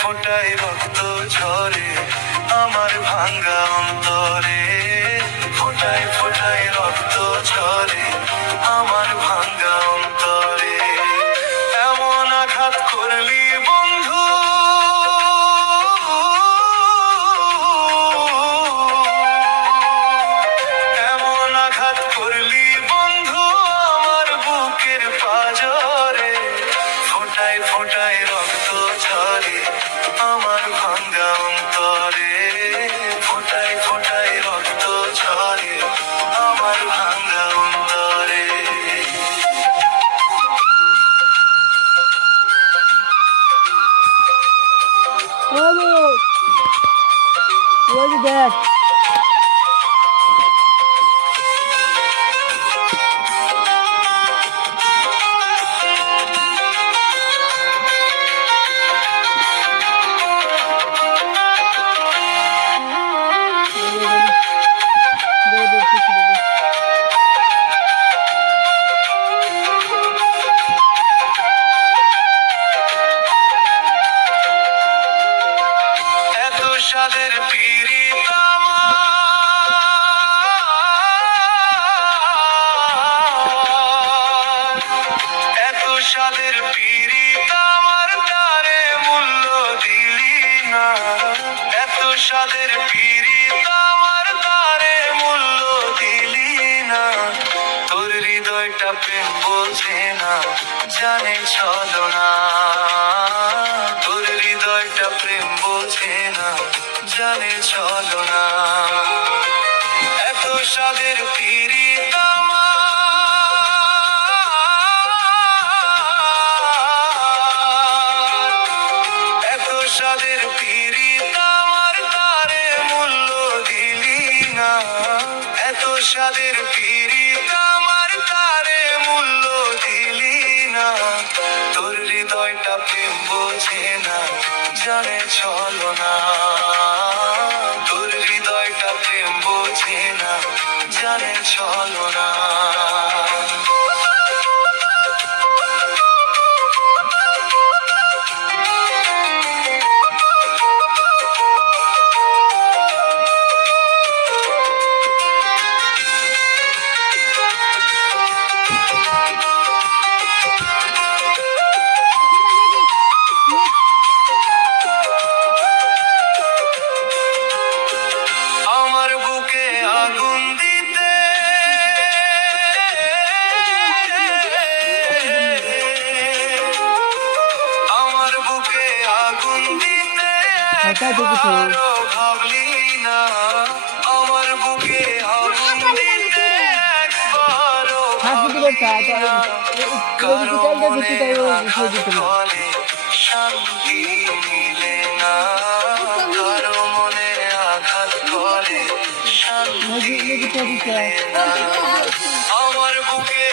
ফোটায় রক্ত ঝরে আমার ভাঙ্গা অন্তরে, ফোটায় ফোটায় রক্ত ঝরে আমার ভাঙ্গা অন্তরে। এমন আঘাত করলি বন্ধু, এমন আঘাত করলি বন্ধু আমার বুকের পাঁজরে, ফোটায় ফোটায় রক্ত ঝরে আমার ভাঙ্গা অন্তরে, ফোটায় ফোটায় রক্ত ঝরে আমার ভাঙ্গা অন্তরে। ওই দেখ এত সাদের পীড়িত আমার, এত সাদের পীড়িত আমার তারে মূল্য দিলি না, এত সাদের পীড়িত আমার তারে মূল্য দিলি না। তোর হৃদয়টা প্রেম বোঝে না, জানে ছলনা, তোর হৃদয়টা প্রেম বোঝে না, জানে ছলনা। এত সাদের পীড়িত আমার, এত সাদের পীড়িত আমার তারে মূল্য দিলি না, এত সাদের পীড়িত আমার তারে মূল্য দিলি না। তোর হৃদয়টা প্রেম বোঝে না, জানে ছলনা, তোর হৃদয়টা প্রেম বোঝে না, জানে ছলনা। আমার বুকে আগুন দিতে, আমার বুকে আগুন দিতে একবারও ভাবলি না, আমার বুকে আগুন দিতে একবারও ভাবলি না। কারো মনে আঘাত করে শান্তি মিলে না, কারো মনে আঘাত করে শান্তি মিলে না। আমার বুকে